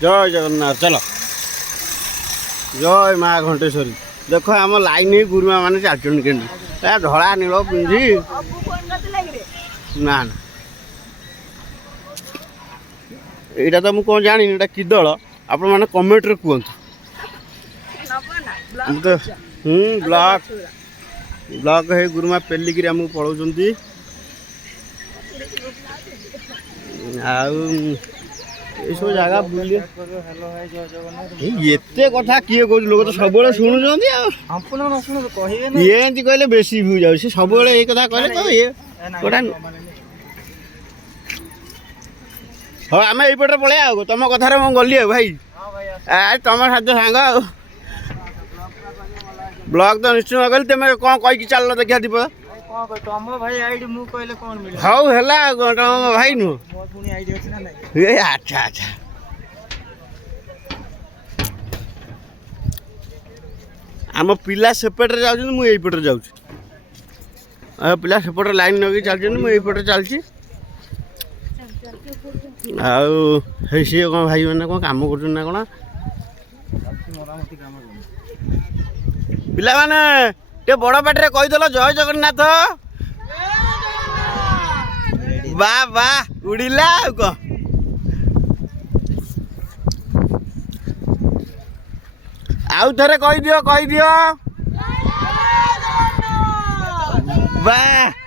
जय जगन्नाथ चलो जय माँ घंटेश्वरी देख आम लाइन गुरुमा मैंने चलचन के धड़ा नील पिंधि ना ना यहाँ तो मुझे कौन जानी कि दल आपण मैंने कमेंट कहतु तो ब्लॉक ब्लॉक है गुरुमा पेलिकी आमको पढ़ाऊँ सब जगह बुले कथा किए कह लोक तो सब शुणुंट ये कहले बेसी भ्यू जाऊँ सब ये कथा कहले तो ये हाँ आम यपटे पलि आ तुम कथार मुझे गली भाई तुम साथ सांग ब्लॉग तो निश्चय गली तुम कौन कहीकि चल देखा दीप हाउ है भाई नुह अच्छा अच्छा आम पिला सेपटे जाऊँ मुझे जाऊँ पिला सेपटे लाइन लगे चलते मुझे चलती सी कौन भाई मैंने कौन काम कर कौन पिला माने टे बड़ पाटे कहीदेल जय जगन्नाथ वाह वाह उड़ीला कह आउ थे कहीदियो वाह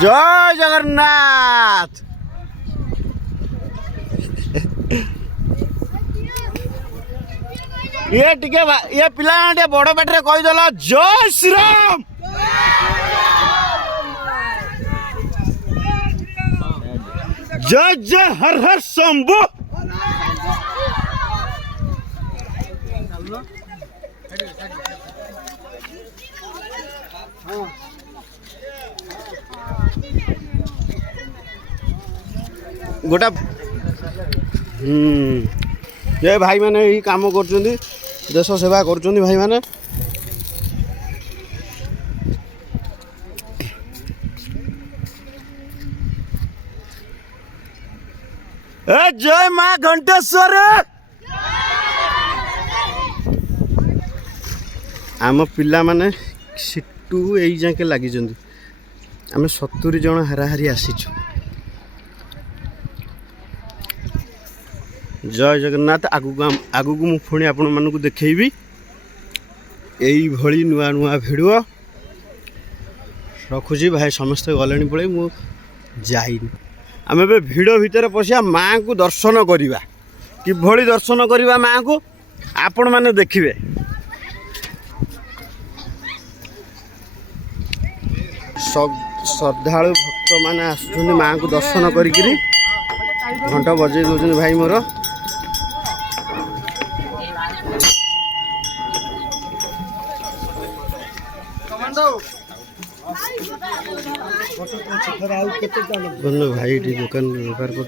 जय जगन्नाथ ये टिके ये पिला बड़ पाटे कहीदेल जय श्री राम जय जय हर हर शंभु गोटा ये भाई मैंने यही काम कर देश सेवा कर भाई मैंने जय माँ घंटेश्वर आम पिला माने सिटू यही जाके लगी आम 70 जन हाराहारी आसीचु जय जगन्नाथ आगू मुझे पुणी आपण मानक देखी यही भली नुआ नुआ भिडियो रखुची भाई समस्ते गले पड़े मुझे आम ए भिड़ भितर पशिया माँ को दर्शन करवा किभली दर्शन करवा माँ को आपण मैंने देखिए श्रद्धालु भक्त मैंने आसुच्च माँ को दर्शन करी घंटा बजे दौरान भाई मोर भाई दुकान बेपार कर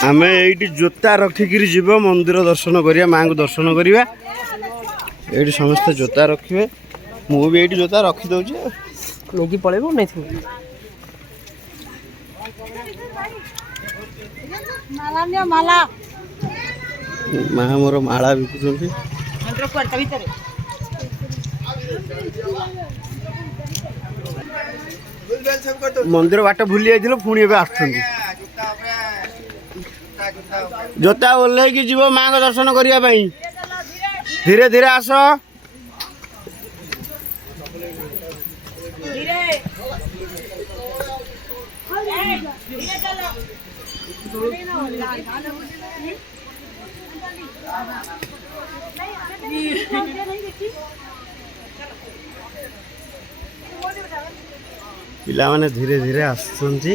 आम ये जोता रखिक जीव मंदिर दर्शन करिया माँ को दर्शन करिया ये समस्ते जोता रखिए मुझे भी ये जोता रखी दौचे नहीं पड़े नहीं माँ मोर माला बिकुंट मंदिर बाट भूली जाइल पुणी ए आस जोता ओह्लैकी जीव माँ को दर्शन करने धीरे धीरे आस ପିଲାମାନେ ଧୀରେ ଧୀରେ ଆସୁଛନ୍ତି।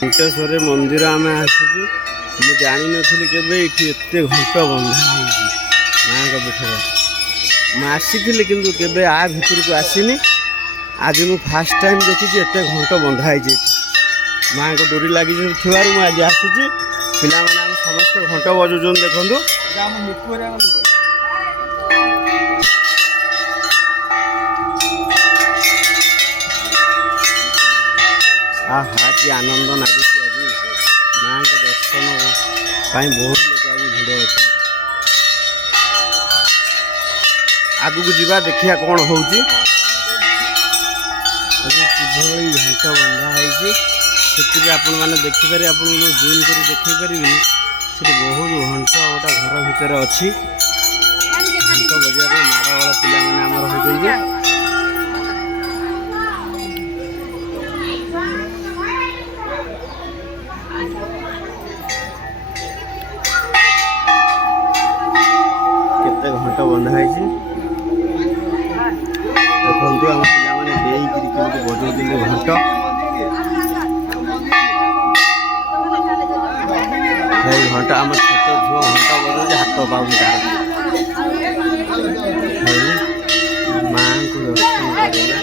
ଘଣ୍ଟେଶ୍ୱରୀ ମନ୍ଦିର ଆମେ ଆସିଛୁ। ମୁଁ ଜାଣିନଥିଲି କେବେ ଏଠି ଏତେ ଘଣ୍ଟ ବନ୍ଧା ହେଇଛି ମାଆଙ୍କ ପୀଠରେ। ମୁଁ ଆସିଥିଲି କିନ୍ତୁ କେବେ ଆ ଭିତରକୁ ଆସିନି। ଆଜି ମୁଁ ଫାର୍ଷ୍ଟ ଟାଇମ୍ ଦେଖିଛି ଏତେ ଘଣ୍ଟ ବନ୍ଧା ହେଇଛି ଏଠି। ମାଆଙ୍କ ଡୋରି ଲାଗିଥିବାରୁ ମୁଁ ଆଜି ଆସିଛି। ପିଲାମାନେ ଆମେ ସମସ୍ତେ ଘଣ୍ଟ ବଜାଉଛନ୍ତି ଦେଖନ୍ତୁ। ଆହା କି ଆନନ୍ଦ ଲାଗୁଛି ଆଜି। ମାଆଙ୍କ ଦର୍ଶନ ପାଇଁ ବହୁତ ଲୋକ ଆଜି ଭିଡ଼ ଅଛନ୍ତି। ଆଗକୁ ଯିବା ଦେଖିବା କ'ଣ ହେଉଛି। କିଭଳି ଘଣ୍ଟ ବନ୍ଧା ହେଇଛି ସେତିକି ଆପଣମାନେ ଦେଖିପାରିବେ। ଆପଣଙ୍କୁ ମୁଁ ଜୁମ୍ କରି ଦେଖାଇ ପାରିବିନି। ସେଠି ବହୁତ ଘଣ୍ଟ ଗୋଟେ ଘର ଭିତରେ ଅଛି। ଘଣ୍ଟ ବଜାଇବା ପାଇଁ ମାଡ଼ଗୋଳ ପିଲାମାନେ ଆମର ହେଉଛନ୍ତି। କେତେ ଘଣ୍ଟ ବନ୍ଧା ହେଇଛି ଦେଖନ୍ତୁ। ଆମ ପିଲାମାନେ ଡେଇକିରି କେମିତି ବଜାଉଛନ୍ତି ଘଣ୍ଟ। ସେଇ ଘଣ୍ଟ ଆମ ଛୋଟ ଝିଅ ଘଣ୍ଟ ବଜାଉଛି ହାତ ପାଉନି ତାର। ମାଆଙ୍କୁ ଦର୍ଶନ କରିବା।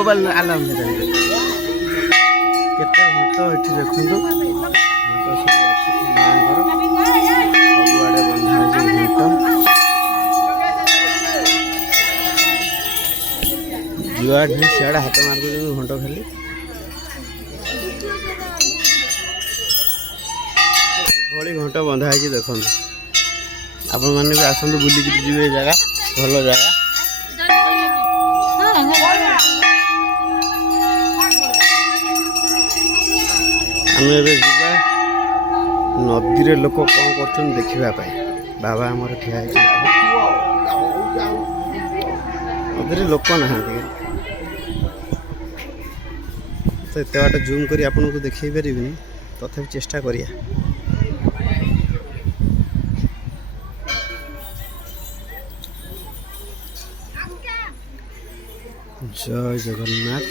मोबाइल आलाम केते घंट एठी देखंतु घंट सब अछि मांगर सबआडे बंधा है घंट जुआड ही सियाडे हाथ मार दे घंट खाली भली घंट बंधा है देखंतु आपण माने भी आसंतु बुली कि जिवे जगह भलो जगह आमे जा नदी रे लोक कौन कर देखा बाबा आमर ठिया नदी लोक ना तो एत बाट जूम कर आपको देखे पारि तथा चेष्टा करिया जय जगन्नाथ।